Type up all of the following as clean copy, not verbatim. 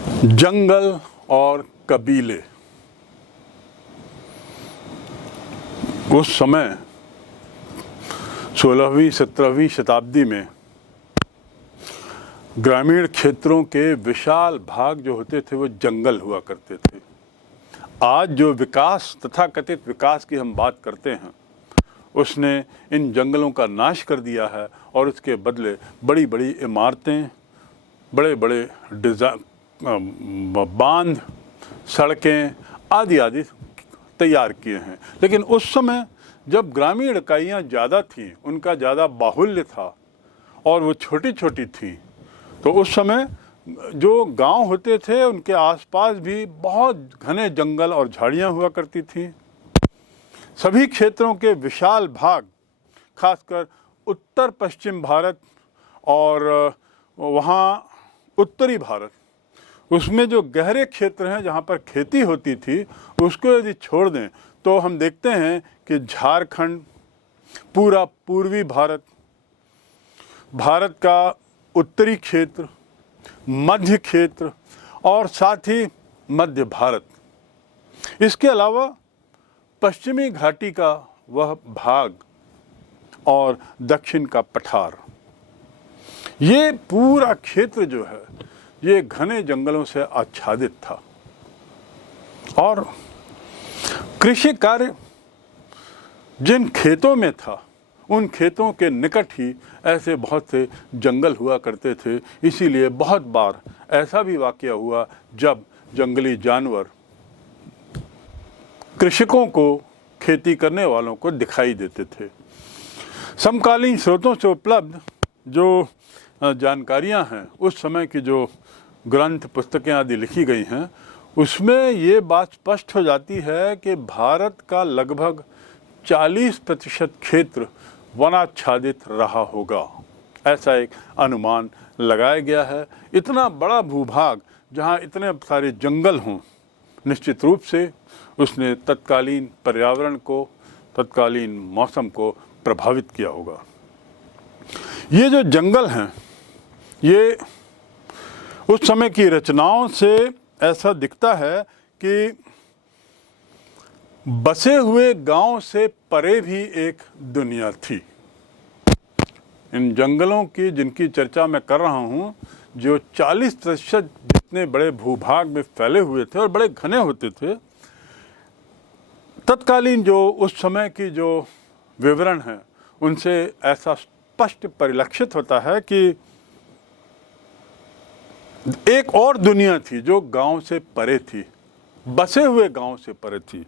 जंगल और कबीले। उस समय 16वीं 17वीं शताब्दी में ग्रामीण क्षेत्रों के विशाल भाग जो होते थे वो जंगल हुआ करते थे। आज जो विकास तथाकथित विकास की हम बात करते हैं उसने इन जंगलों का नाश कर दिया है और उसके बदले बड़ी बड़ी इमारतें, बड़े बड़े बांध, सड़कें आदि आदि तैयार किए हैं। लेकिन उस समय जब ग्रामीण इकाइयाँ ज़्यादा थीं, उनका ज़्यादा बाहुल्य था और वो छोटी छोटी थीं, तो उस समय जो गांव होते थे उनके आसपास भी बहुत घने जंगल और झाड़ियाँ हुआ करती थीं। सभी क्षेत्रों के विशाल भाग, खासकर उत्तर पश्चिम भारत और वहाँ उत्तरी भारत, उसमें जो गहरे क्षेत्र हैं जहाँ पर खेती होती थी, उसको यदि छोड़ दें तो हम देखते हैं कि झारखंड, पूरा पूर्वी भारत, भारत का उत्तरी क्षेत्र, मध्य क्षेत्र और साथ ही मध्य भारत, इसके अलावा पश्चिमी घाटी का वह भाग और दक्षिण का पठार, ये पूरा क्षेत्र जो है ये घने जंगलों से आच्छादित था। और कृषि कार्य जिन खेतों में था उन खेतों के निकट ही ऐसे बहुत से जंगल हुआ करते थे। इसीलिए बहुत बार ऐसा भी वाकया हुआ जब जंगली जानवर कृषकों को, खेती करने वालों को दिखाई देते थे। समकालीन स्रोतों से उपलब्ध जो जानकारियां हैं, उस समय की जो ग्रंथ, पुस्तकें आदि लिखी गई हैं, उसमें ये बात स्पष्ट हो जाती है कि भारत का लगभग 40% क्षेत्र वनाच्छादित रहा होगा, ऐसा एक अनुमान लगाया गया है। इतना बड़ा भूभाग जहां इतने सारे जंगल हों, निश्चित रूप से उसने तत्कालीन पर्यावरण को, तत्कालीन मौसम को प्रभावित किया होगा। ये जो जंगल हैं, ये उस समय की रचनाओं से ऐसा दिखता है कि बसे हुए गांव से परे भी एक दुनिया थी। इन जंगलों की जिनकी चर्चा मैं कर रहा हूं, जो 40% जितने बड़े भूभाग में फैले हुए थे और बड़े घने होते थे, तत्कालीन जो उस समय की जो विवरण है उनसे ऐसा स्पष्ट परिलक्षित होता है कि एक और दुनिया थी जो गांव से परे थी, बसे हुए गांव से परे थी।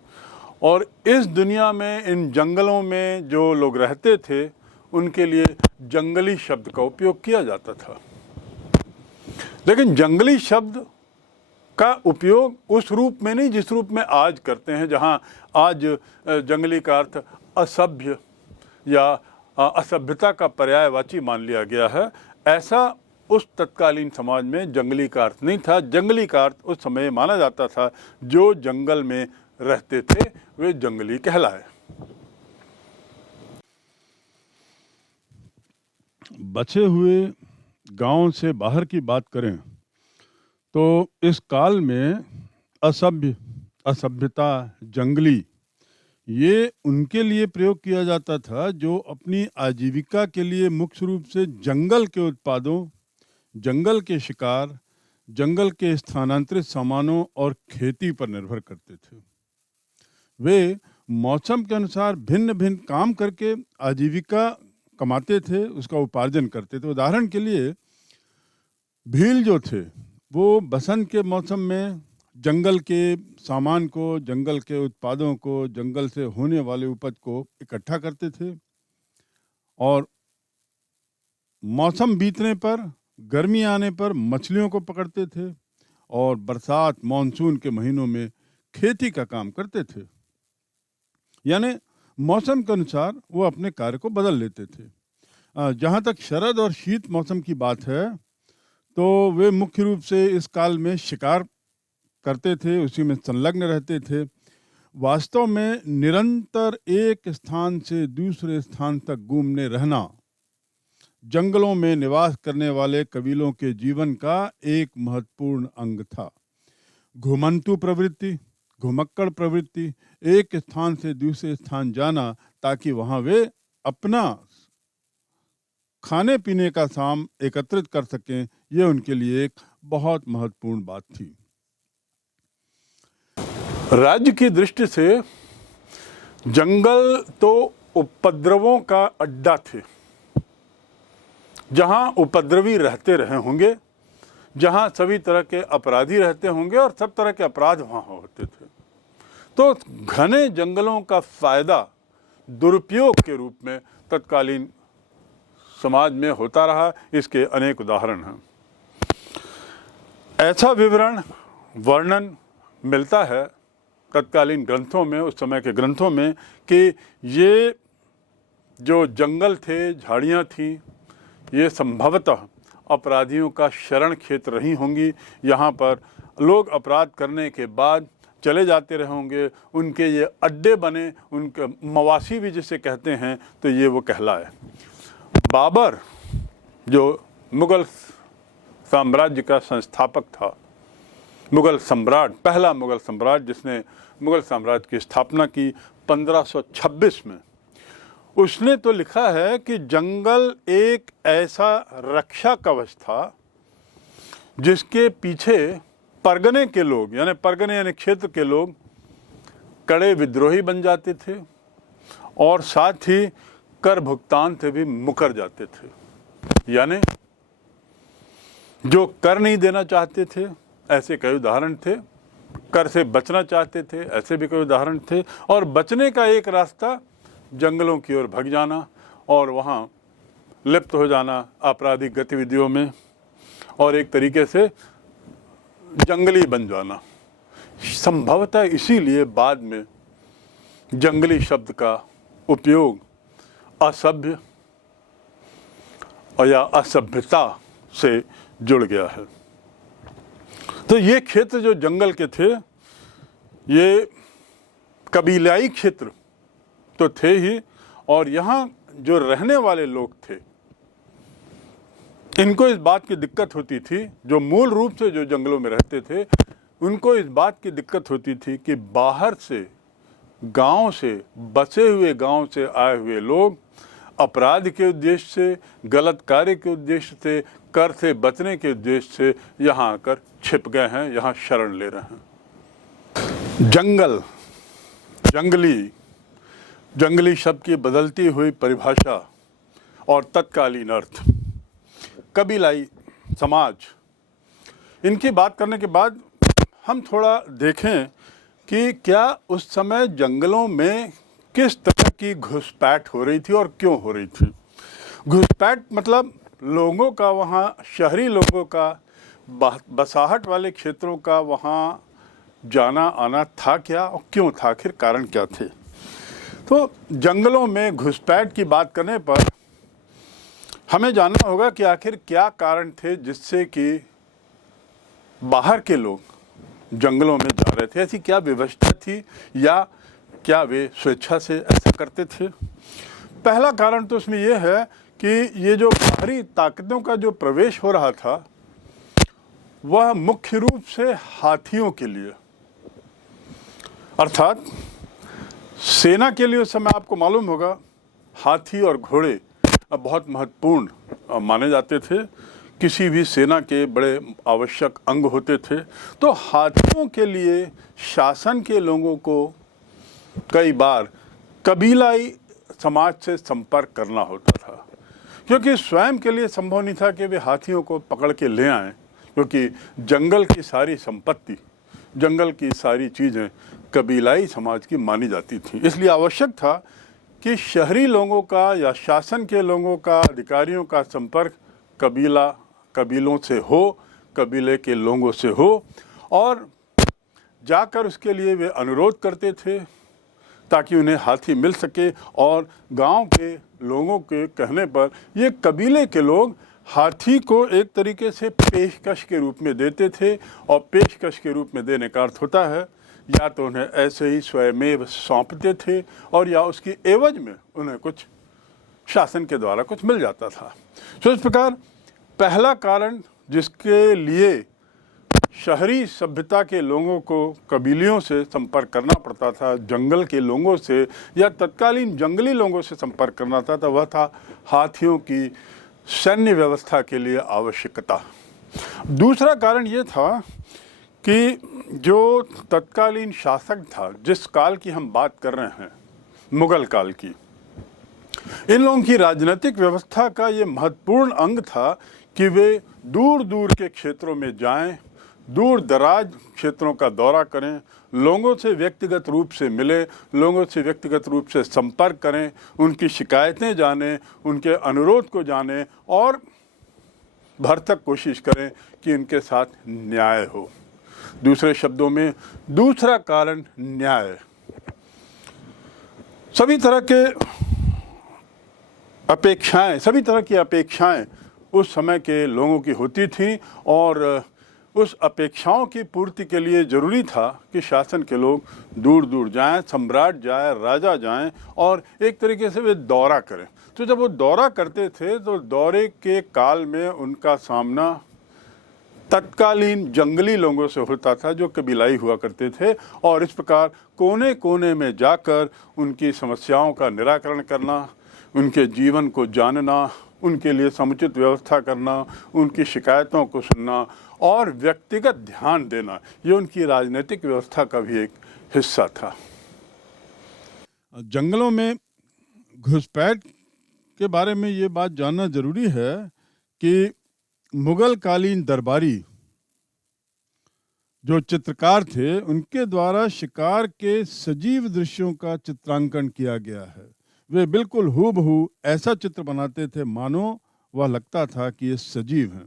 और इस दुनिया में, इन जंगलों में जो लोग रहते थे, उनके लिए जंगली शब्द का उपयोग किया जाता था। लेकिन जंगली शब्द का उपयोग उस रूप में नहीं जिस रूप में आज करते हैं, जहां आज जंगली का अर्थ असभ्य या असभ्यता का पर्यायवाची मान लिया गया है। ऐसा उस तत्कालीन समाज में जंगली का अर्थ नहीं था। जंगली का अर्थ उस समय माना जाता था जो जंगल में रहते थे वे जंगली कहलाए। बचे हुए गांव से बाहर की बात करें तो इस काल में असभ्य, असभ्यता, जंगली, ये उनके लिए प्रयोग किया जाता था जो अपनी आजीविका के लिए मुख्य रूप से जंगल के उत्पादों, जंगल के शिकार, जंगल के स्थानांतरित सामानों और खेती पर निर्भर करते थे। वे मौसम के अनुसार भिन्न भिन्न काम करके आजीविका कमाते थे, उसका उपार्जन करते थे। उदाहरण के लिए भील जो थे वो बसंत के मौसम में जंगल के सामान को, जंगल के उत्पादों को, जंगल से होने वाले उपज को इकट्ठा करते थे और मौसम बीतने पर, गर्मी आने पर मछलियों को पकड़ते थे और बरसात, मानसून के महीनों में खेती का काम करते थे। यानी मौसम के अनुसार वो अपने कार्य को बदल लेते थे। जहाँ तक शरद और शीत मौसम की बात है तो वे मुख्य रूप से इस काल में शिकार करते थे, उसी में संलग्न रहते थे। वास्तव में निरंतर एक स्थान से दूसरे स्थान तक घूमने रहना, जंगलों में निवास करने वाले कबीलों के जीवन का एक महत्वपूर्ण अंग था। घुमंतु प्रवृत्ति, घुमक्कड़ प्रवृत्ति, एक स्थान से दूसरे स्थान जाना ताकि वहां वे अपना खाने पीने का सामान एकत्रित कर सकें, यह उनके लिए एक बहुत महत्वपूर्ण बात थी। राज्य की दृष्टि से जंगल तो उपद्रवों का अड्डा थे, जहां उपद्रवी रहते रहे होंगे, जहां सभी तरह के अपराधी रहते होंगे और सब तरह के अपराध वहां होते थे। तो घने जंगलों का फायदा दुरुपयोग के रूप में तत्कालीन समाज में होता रहा। इसके अनेक उदाहरण हैं। ऐसा वर्णन मिलता है तत्कालीन ग्रंथों में, उस समय के ग्रंथों में, कि ये जो जंगल थे, झाड़ियाँ थीं, ये संभवतः अपराधियों का शरण क्षेत्र रही होंगी। यहाँ पर लोग अपराध करने के बाद चले जाते रहे होंगे, उनके ये अड्डे बने, उनके मवासी भी जिसे कहते हैं, तो ये वो कहलाए। बाबर जो मुग़ल साम्राज्य का संस्थापक था, मुग़ल सम्राट, पहला मुग़ल सम्राट जिसने मुग़ल साम्राज्य की स्थापना की 1526 में, उसने तो लिखा है कि जंगल एक ऐसा रक्षा कवच था जिसके पीछे परगने के लोग, यानी परगने यानी क्षेत्र के लोग, कड़े विद्रोही बन जाते थे और साथ ही कर भुगतान से भी मुकर जाते थे। यानी जो कर नहीं देना चाहते थे, ऐसे कई उदाहरण थे, कर से बचना चाहते थे, ऐसे भी कई उदाहरण थे, और बचने का एक रास्ता जंगलों की ओर भाग जाना और वहाँ लिप्त हो जाना आपराधिक गतिविधियों में और एक तरीके से जंगली बन जाना। संभवतः इसीलिए बाद में जंगली शब्द का उपयोग असभ्य और या असभ्यता से जुड़ गया है। तो ये क्षेत्र जो जंगल के थे, ये कबीलाई क्षेत्र तो थे ही, और यहाँ जो रहने वाले लोग थे, इनको इस बात की दिक्कत होती थी, जो मूल रूप से जो जंगलों में रहते थे, उनको इस बात की दिक्कत होती थी कि बाहर से, गांव से, बसे हुए गांव से आए हुए लोग अपराध के उद्देश्य से, गलत कार्य के उद्देश्य से, कर से बचने के उद्देश्य से यहाँ आकर छिप गए हैं, यहाँ शरण ले रहे हैं। जंगल, जंगली शब्द की बदलती हुई परिभाषा और तत्कालीन अर्थ, कबीलाई समाज, इनकी बात करने के बाद हम थोड़ा देखें कि क्या उस समय जंगलों में किस तरह की घुसपैठ हो रही थी और क्यों हो रही थी। घुसपैठ मतलब लोगों का, वहाँ शहरी लोगों का, बसाहट वाले क्षेत्रों का वहाँ जाना आना था क्या और क्यों था, आखिर कारण क्या थे। तो जंगलों में घुसपैठ की बात करने पर हमें जानना होगा कि आखिर क्या कारण थे जिससे कि बाहर के लोग जंगलों में जा रहे थे। ऐसी क्या व्यवस्था थी या क्या वे स्वेच्छा से ऐसा करते थे। पहला कारण तो उसमें यह है कि ये जो बाहरी ताकतों का जो प्रवेश हो रहा था, वह मुख्य रूप से हाथियों के लिए, अर्थात सेना के लिए उस समय आपको मालूम होगा हाथी और घोड़े बहुत महत्वपूर्ण माने जाते थे, किसी भी सेना के बड़े आवश्यक अंग होते थे। तो हाथियों के लिए शासन के लोगों को कई बार कबीलाई समाज से संपर्क करना होता था, क्योंकि स्वयं के लिए संभव नहीं था कि वे हाथियों को पकड़ के ले आएं, क्योंकि जंगल की सारी संपत्ति, जंगल की सारी चीज़ें कबीलाई समाज की मानी जाती थी। इसलिए आवश्यक था कि शहरी लोगों का या शासन के लोगों का, अधिकारियों का संपर्क कबीलों से हो, कबीले के लोगों से हो, और जाकर उसके लिए वे अनुरोध करते थे ताकि उन्हें हाथी मिल सके। और गांव के लोगों के कहने पर ये कबीले के लोग हाथी को एक तरीके से पेशकश के रूप में देते थे, और पेशकश के रूप में देने का अर्थ होता है या तो उन्हें ऐसे ही स्वयमेव सौंपते थे और या उसकी एवज में उन्हें कुछ शासन के द्वारा कुछ मिल जाता था। तो इस प्रकार पहला कारण जिसके लिए शहरी सभ्यता के लोगों को कबीलियों से संपर्क करना पड़ता था, जंगल के लोगों से या तत्कालीन जंगली लोगों से संपर्क करना था, तो वह था हाथियों की सैन्य व्यवस्था के लिए आवश्यकता। दूसरा कारण ये था कि जो तत्कालीन शासक था, जिस काल की हम बात कर रहे हैं, मुगल काल की, इन लोगों की राजनीतिक व्यवस्था का ये महत्वपूर्ण अंग था कि वे दूर दूर के क्षेत्रों में जाएं, दूर दराज क्षेत्रों का दौरा करें, लोगों से व्यक्तिगत रूप से मिलें, लोगों से व्यक्तिगत रूप से संपर्क करें, उनकी शिकायतें जानें, उनके अनुरोध को जानें और भरसक कोशिश करें कि इनके साथ न्याय हो। दूसरे शब्दों में दूसरा कारण न्याय। सभी तरह की अपेक्षाएं उस समय के लोगों की होती थीं और उस अपेक्षाओं की पूर्ति के लिए ज़रूरी था कि शासन के लोग दूर दूर जाएं, सम्राट जाए, राजा जाएं और एक तरीके से वे दौरा करें। तो जब वो दौरा करते थे तो दौरे के काल में उनका सामना तत्कालीन जंगली लोगों से होता था जो कबीलाई हुआ करते थे, और इस प्रकार कोने कोने में जाकर उनकी समस्याओं का निराकरण करना, उनके जीवन को जानना, उनके लिए समुचित व्यवस्था करना, उनकी शिकायतों को सुनना और व्यक्तिगत ध्यान देना, ये उनकी राजनीतिक व्यवस्था का भी एक हिस्सा था। जंगलों में घुसपैठ के बारे में ये बात जानना जरूरी है कि मुगल कालीन दरबारी जो चित्रकार थे, उनके द्वारा शिकार के सजीव दृश्यों का चित्रांकन किया गया है। वे बिल्कुल हूबहू ऐसा चित्र बनाते थे मानो वह लगता था कि ये सजीव हैं।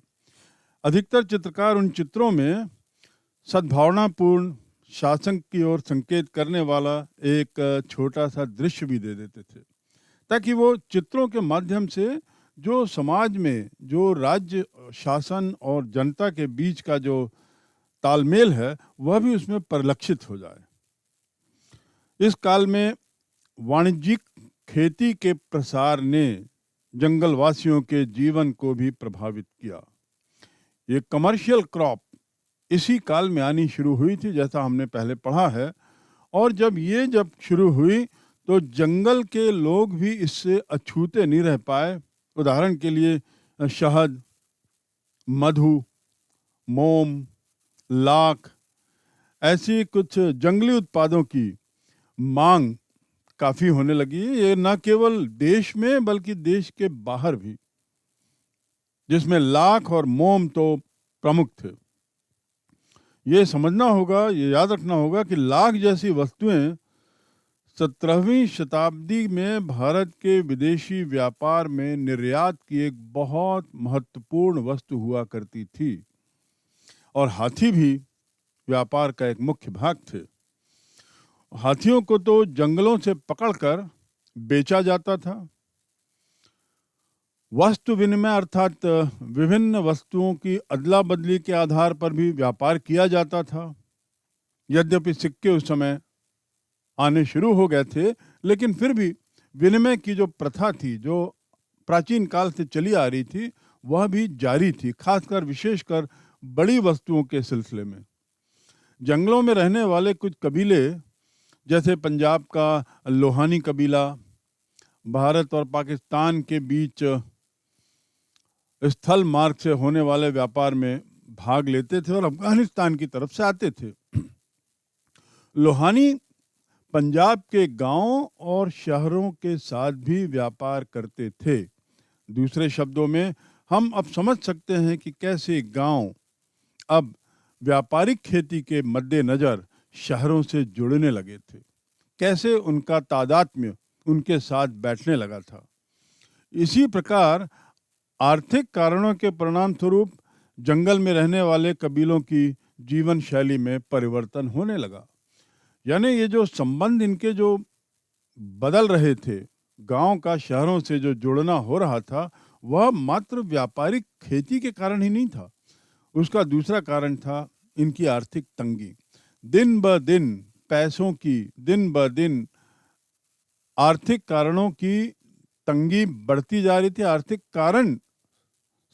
अधिकतर चित्रकार उन चित्रों में सद्भावनापूर्ण शासन की ओर संकेत करने वाला एक छोटा सा दृश्य भी दे देते थे, ताकि वो चित्रों के माध्यम से जो समाज में जो राज्य शासन और जनता के बीच का जो तालमेल है वह भी उसमें परिलक्षित हो जाए। इस काल में वाणिज्यिक खेती के प्रसार ने जंगलवासियों के जीवन को भी प्रभावित किया। ये कमर्शियल क्रॉप इसी काल में आनी शुरू हुई थी, जैसा हमने पहले पढ़ा है, और जब शुरू हुई तो जंगल के लोग भी इससे अछूते नहीं रह पाए। उदाहरण के लिए शहद, मधु, मोम, लाख, ऐसी कुछ जंगली उत्पादों की मांग काफ़ी होने लगी। ये न केवल देश में बल्कि देश के बाहर भी, जिसमें लाख और मोम तो प्रमुख थे। ये समझना होगा, ये याद रखना होगा कि लाख जैसी वस्तुएं 17वीं शताब्दी में भारत के विदेशी व्यापार में निर्यात की एक बहुत महत्वपूर्ण वस्तु हुआ करती थी, और हाथी भी व्यापार का एक मुख्य भाग थे। हाथियों को तो जंगलों से पकड़कर बेचा जाता था। वस्तु विनिमय अर्थात विभिन्न वस्तुओं की अदला बदली के आधार पर भी व्यापार किया जाता था। यद्यपि सिक्के उस समय आने शुरू हो गए थे, लेकिन फिर भी विनिमय की जो प्रथा थी, जो प्राचीन काल से चली आ रही थी, वह भी जारी थी, खासकर विशेषकर बड़ी वस्तुओं के सिलसिले में। जंगलों में रहने वाले कुछ कबीले, जैसे पंजाब का लोहानी कबीला, भारत और पाकिस्तान के बीच स्थल मार्ग से होने वाले व्यापार में भाग लेते थे और अफगानिस्तान की तरफ से आते थे। लोहानी पंजाब के गांवों और शहरों के साथ भी व्यापार करते थे। दूसरे शब्दों में हम अब समझ सकते हैं कि कैसे गांव अब व्यापारिक खेती के मद्देनज़र शहरों से जुड़ने लगे थे, कैसे उनका तादात्म्य उनके साथ बैठने लगा था। इसी प्रकार आर्थिक कारणों के परिणाम स्वरूप जंगल में रहने वाले कबीलों की जीवन शैली में परिवर्तन होने लगा। यानी ये जो संबंध इनके जो बदल रहे थे, गांव का शहरों से जो जुड़ना हो रहा था, वह मात्र व्यापारिक खेती के कारण ही नहीं था। उसका दूसरा कारण था इनकी आर्थिक तंगी। दिन ब दिन पैसों की, दिन ब दिन आर्थिक कारणों की तंगी बढ़ती जा रही थी, आर्थिक कारण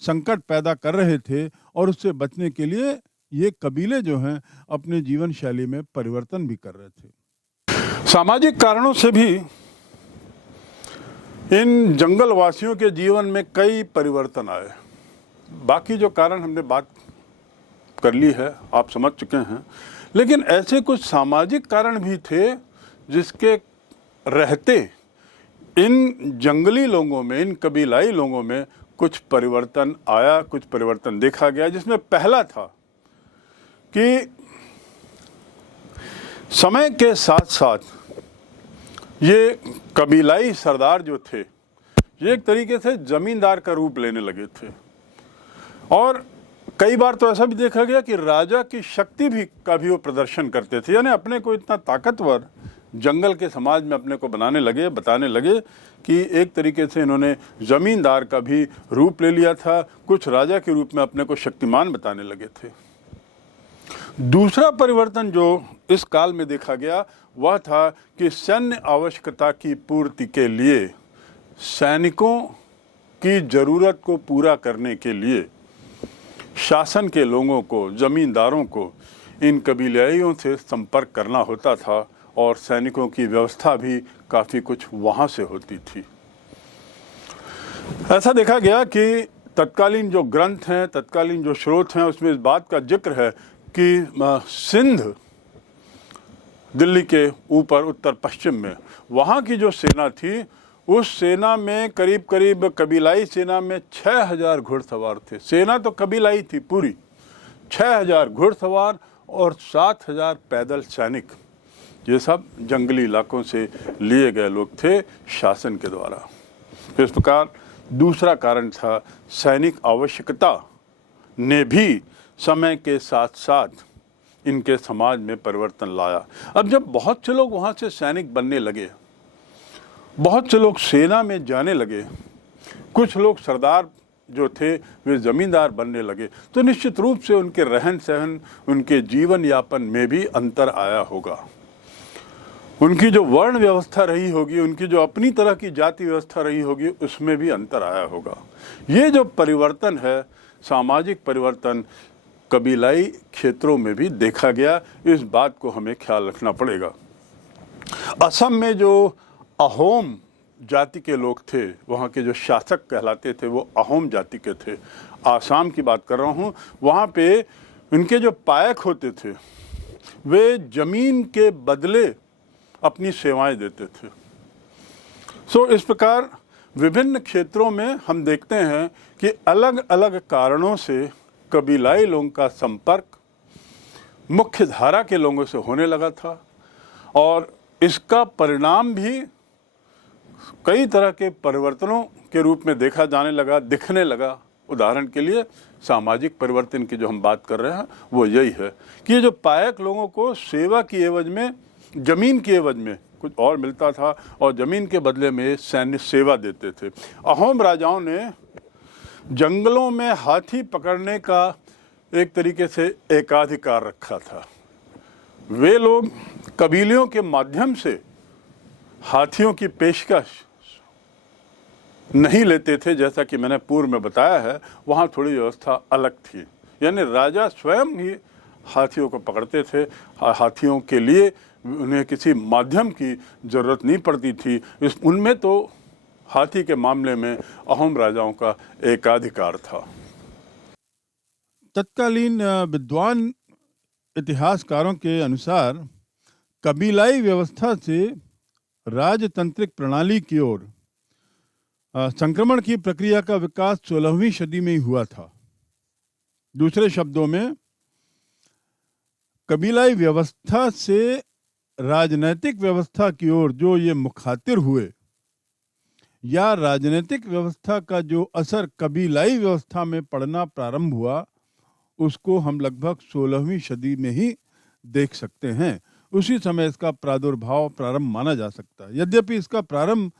संकट पैदा कर रहे थे और उससे बचने के लिए ये कबीले जो हैं अपने जीवन शैली में परिवर्तन भी कर रहे थे। सामाजिक कारणों से भी इन जंगल वासियों के जीवन में कई परिवर्तन आए। बाकी जो कारण हमने बात कर ली है, आप समझ चुके हैं, लेकिन ऐसे कुछ सामाजिक कारण भी थे जिसके रहते इन जंगली लोगों में, इन कबीलाई लोगों में कुछ परिवर्तन आया, कुछ परिवर्तन देखा गया। जिसमें पहला था कि समय के साथ साथ ये कबीलाई सरदार जो थे ये एक तरीके से जमींदार का रूप लेने लगे थे, और कई बार तो ऐसा भी देखा गया कि राजा की शक्ति भी का भी वो प्रदर्शन करते थे। यानी अपने को इतना ताकतवर जंगल के समाज में अपने को बनाने लगे, बताने लगे कि एक तरीके से इन्होंने जमींदार का भी रूप ले लिया था, कुछ राजा के रूप में अपने को शक्तिमान बताने लगे थे। दूसरा परिवर्तन जो इस काल में देखा गया वह था कि सैन्य आवश्यकता की पूर्ति के लिए, सैनिकों की जरूरत को पूरा करने के लिए शासन के लोगों को, जमींदारों को इन कबीलाइयों से संपर्क करना होता था, और सैनिकों की व्यवस्था भी काफ़ी कुछ वहाँ से होती थी। ऐसा देखा गया कि तत्कालीन जो ग्रंथ हैं, तत्कालीन जो स्रोत हैं, उसमें इस बात का जिक्र है कि सिंध, दिल्ली के ऊपर उत्तर पश्चिम में, वहाँ की जो सेना थी, उस सेना में करीब करीब कबीलाई सेना में 6000 घुड़सवार थे। सेना तो कबीलाई थी पूरी, 6000 घुड़सवार और 7000 पैदल सैनिक। ये सब जंगली इलाकों से लिए गए लोग थे शासन के द्वारा। तो इस प्रकार दूसरा कारण था सैनिक आवश्यकता ने भी समय के साथ साथ इनके समाज में परिवर्तन लाया। अब जब बहुत से लोग वहाँ से सैनिक बनने लगे, बहुत से लोग सेना में जाने लगे, कुछ लोग सरदार जो थे वे ज़मींदार बनने लगे, तो निश्चित रूप से उनके रहन सहन, उनके जीवन यापन में भी अंतर आया होगा। उनकी जो वर्ण व्यवस्था रही होगी, उनकी जो अपनी तरह की जाति व्यवस्था रही होगी, उसमें भी अंतर आया होगा। ये जो परिवर्तन है, सामाजिक परिवर्तन, कबीलाई क्षेत्रों में भी देखा गया। इस बात को हमें ख्याल रखना पड़ेगा। असम में जो अहोम जाति के लोग थे, वहाँ के जो शासक कहलाते थे वो अहोम जाति के थे। आसाम की बात कर रहा हूँ, वहाँ पे उनके जो पायक होते थे वे जमीन के बदले अपनी सेवाएं देते थे। इस प्रकार विभिन्न क्षेत्रों में हम देखते हैं कि अलग अलग कारणों से कबीलाई लोगों का संपर्क मुख्य धारा के लोगों से होने लगा था, और इसका परिणाम भी कई तरह के परिवर्तनों के रूप में देखा जाने लगा, दिखने लगा। उदाहरण के लिए सामाजिक परिवर्तन की जो हम बात कर रहे हैं वो यही है कि ये जो पायक लोगों को सेवा की एवज में, जमीन की एवज में कुछ और मिलता था, और जमीन के बदले में सैन्य सेवा देते थे। अहोम राजाओं ने जंगलों में हाथी पकड़ने का एक तरीके से एकाधिकार रखा था। वे लोग कबीलों के माध्यम से हाथियों की पेशकश नहीं लेते थे, जैसा कि मैंने पूर्व में बताया है। वहाँ थोड़ी व्यवस्था अलग थी, यानी राजा स्वयं ही हाथियों को पकड़ते थे। हाथियों के लिए उन्हें किसी माध्यम की ज़रूरत नहीं पड़ती थी। उनमें तो हाथी के मामले में अहोम राजाओं का एकाधिकार था। तत्कालीन विद्वान इतिहासकारों के अनुसार कबीलाई व्यवस्था से राजतंत्रिक प्रणाली की ओर संक्रमण की प्रक्रिया का विकास 16वीं सदी में ही हुआ था। दूसरे शब्दों में, कबीलाई व्यवस्था से राजनैतिक व्यवस्था की ओर जो ये मुखातिर हुए, या राजनीतिक व्यवस्था का जो असर कबीलाई व्यवस्था में पड़ना प्रारंभ हुआ, उसको हम लगभग 16वीं सदी में ही देख सकते हैं। उसी समय इसका प्रादुर्भाव प्रारंभ माना जा सकता है। यद्यपि इसका प्रारंभ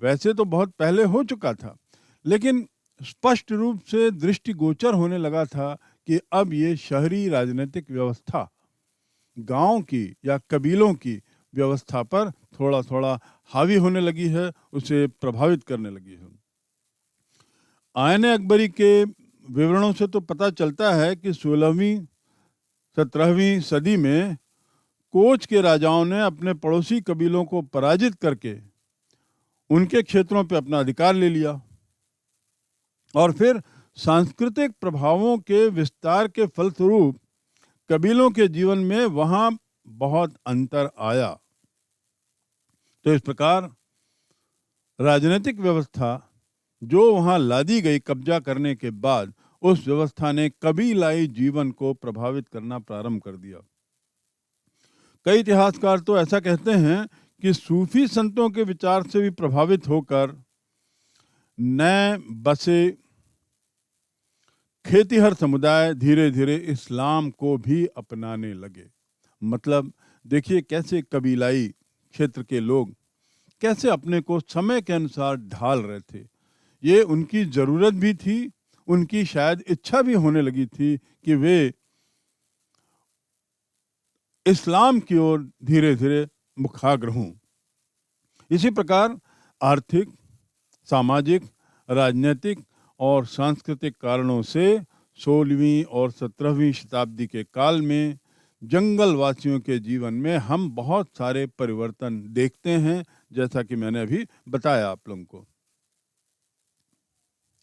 वैसे तो बहुत पहले हो चुका था, लेकिन स्पष्ट रूप से दृष्टिगोचर होने लगा था कि अब ये शहरी राजनीतिक व्यवस्था गांव की या कबीलों की व्यवस्था पर थोड़ा थोड़ा हावी होने लगी है, उसे प्रभावित करने लगी है। आयन अकबरी के विवरणों से तो पता चलता है कि 16वीं 17वीं सदी में कोच के राजाओं ने अपने पड़ोसी कबीलों को पराजित करके उनके क्षेत्रों पर अपना अधिकार ले लिया और फिर सांस्कृतिक प्रभावों के विस्तार के फलस्वरूप कबीलों के जीवन में वहां बहुत अंतर आया। तो इस प्रकार राजनीतिक व्यवस्था जो वहां लादी गई कब्जा करने के बाद, उस व्यवस्था ने कबीलाई जीवन को प्रभावित करना प्रारंभ कर दिया। कई इतिहासकार तो ऐसा कहते हैं कि सूफी संतों के विचार से भी प्रभावित होकर नए बसे खेतीहर समुदाय धीरे धीरे इस्लाम को भी अपनाने लगे। मतलब देखिए कैसे कबीलाई क्षेत्र के लोग कैसे अपने को समय के अनुसार ढाल रहे थे। ये उनकी ज़रूरत भी थी, उनकी शायद इच्छा भी होने लगी थी कि वे इस्लाम की ओर धीरे धीरे मुखाग्र हों। इसी प्रकार आर्थिक, सामाजिक, राजनीतिक और सांस्कृतिक कारणों से 16वीं और 17वीं शताब्दी के काल में जंगल वासियों के जीवन में हम बहुत सारे परिवर्तन देखते हैं, जैसा कि मैंने अभी बताया आप लोगों को।